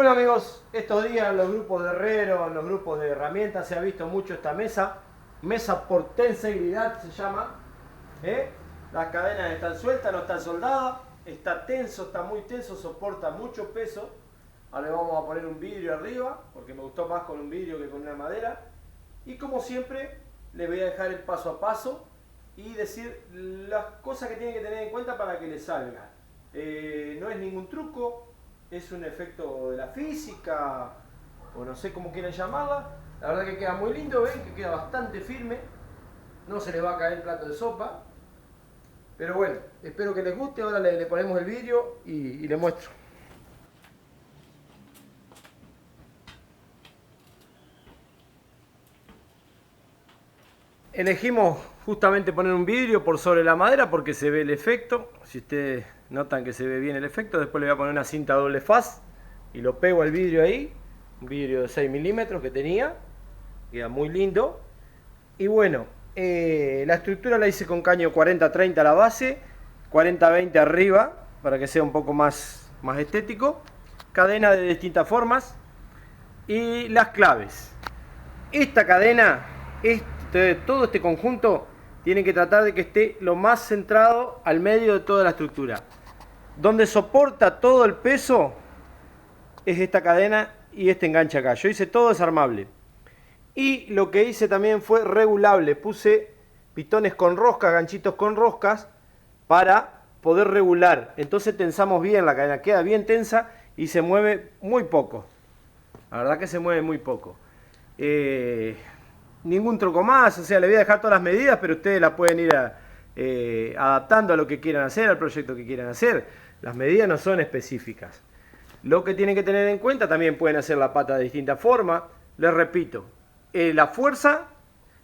Bueno amigos, estos días en los grupos de herreros, en los grupos de herramientas se ha visto mucho esta mesa por tenseguridad se llama. Las cadenas están sueltas, no están soldadas, está tenso, está muy tenso, soporta mucho peso. Ahora le vamos a poner un vidrio arriba, porque me gustó más con un vidrio que con una madera. Y como siempre, les voy a dejar el paso a paso y decir las cosas que tienen que tener en cuenta para que les salga. No es ningún truco, es un efecto de la física, o no sé cómo quieren llamarla. La verdad que queda muy lindo, ven que queda bastante firme, no se les va a caer el plato de sopa. Pero bueno, espero que les guste, ahora le ponemos el vidrio y les muestro. Elegimos justamente poner un vidrio por sobre la madera porque se ve el efecto. Si ustedes notan que se ve bien el efecto, después le voy a poner una cinta doble faz y lo pego al vidrio ahí. Un vidrio de 6 milímetros que tenía, queda muy lindo. Y bueno, la estructura la hice con caño 40-30 a la base, 40-20 arriba para que sea un poco más estético. Cadena de distintas formas y las claves. Esta cadena, todo este conjunto, tienen que tratar de que esté lo más centrado al medio de toda la estructura. Donde soporta todo el peso es esta cadena y este enganche acá. Yo hice todo desarmable. Y lo que hice también fue regulable. Puse pitones con roscas, ganchitos con roscas, para poder regular. Entonces tensamos bien la cadena, queda bien tensa y se mueve muy poco. La verdad que se mueve muy poco. Ningún truco más, o sea, le voy a dejar todas las medidas, pero ustedes las pueden ir adaptando a lo que quieran hacer, al proyecto que quieran hacer. Las medidas no son específicas. Lo que tienen que tener en cuenta, también pueden hacer la pata de distinta forma. Les repito, la fuerza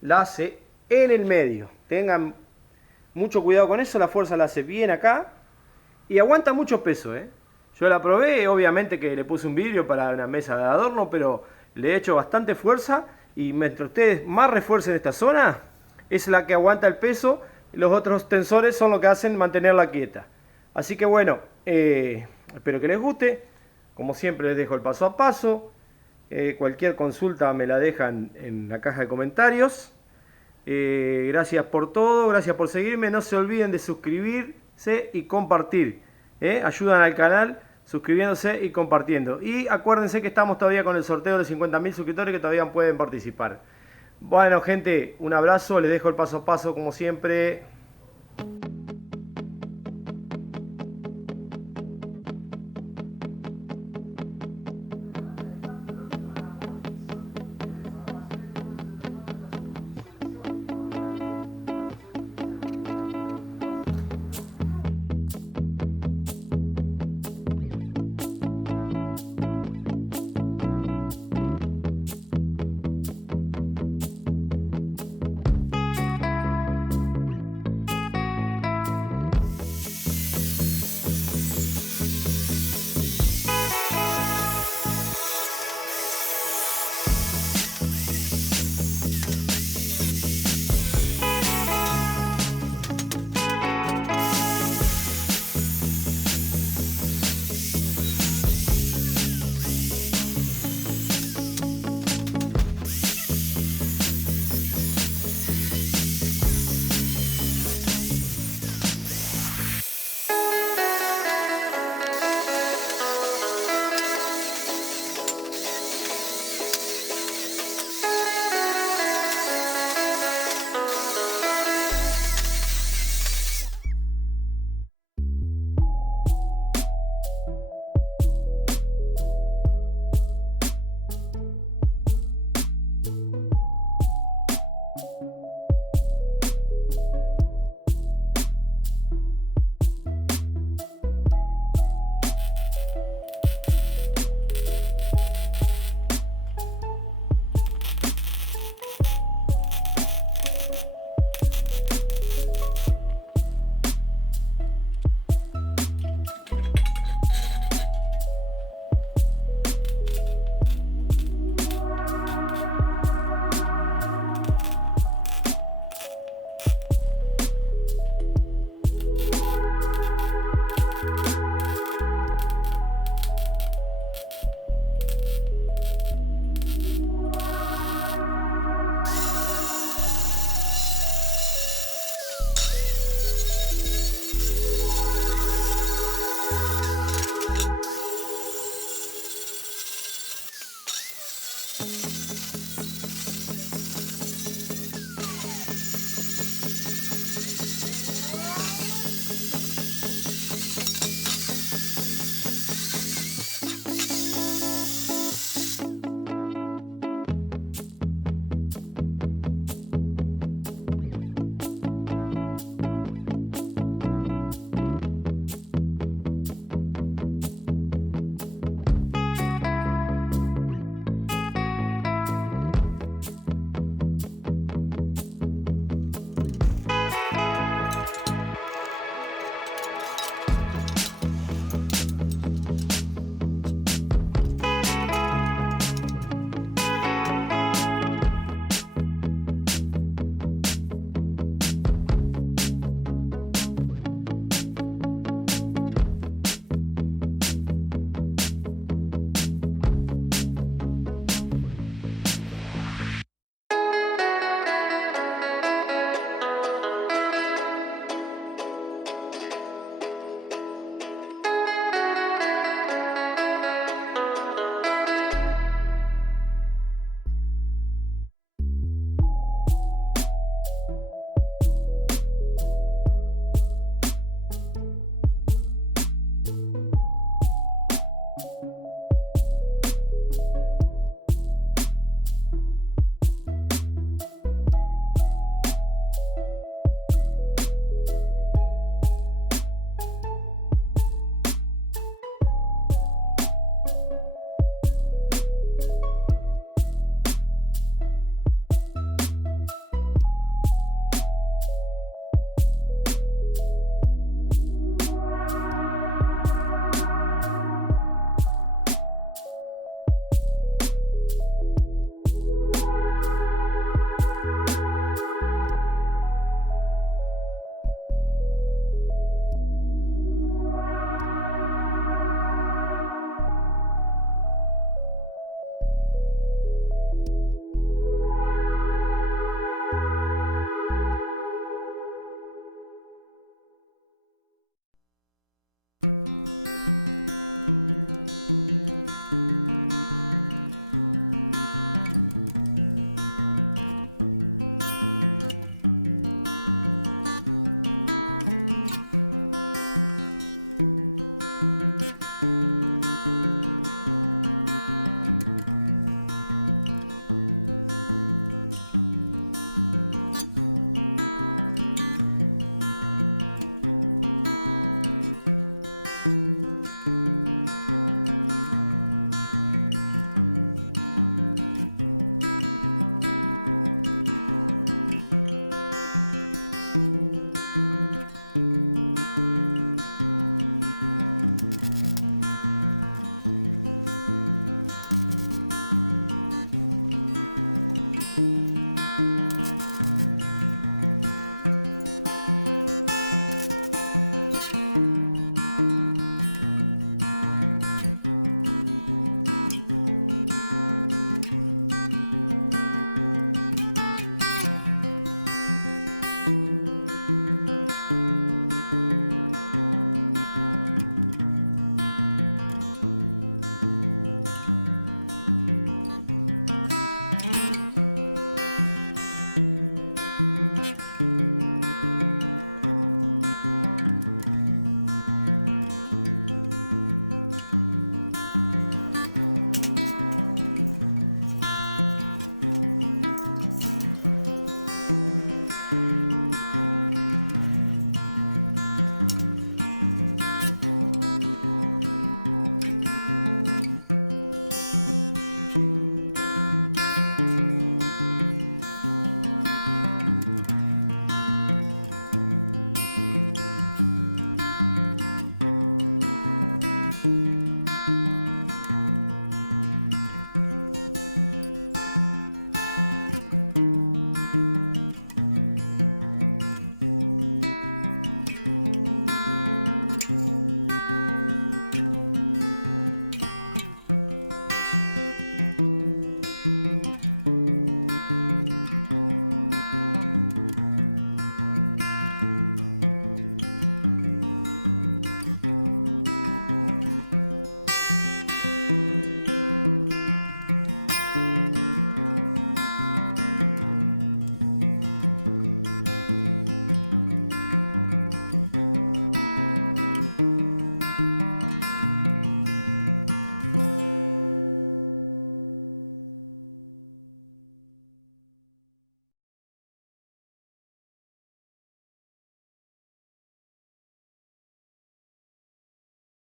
la hace en el medio. Tengan mucho cuidado con eso, la fuerza la hace bien acá y aguanta mucho peso. Yo la probé, obviamente que le puse un vidrio para una mesa de adorno, pero le he hecho bastante fuerza y mientras ustedes más refuercen esta zona, es la que aguanta el peso y los otros tensores son los que hacen mantenerla quieta. Así que bueno, espero que les guste. Como siempre les dejo el paso a paso. Cualquier consulta me la dejan en la caja de comentarios. Gracias por todo, gracias por seguirme. No se olviden de suscribirse y compartir. Ayudan al canal suscribiéndose y compartiendo. Y acuérdense que estamos todavía con el sorteo de 50.000 suscriptores que todavía pueden participar. Bueno gente, un abrazo, les dejo el paso a paso como siempre.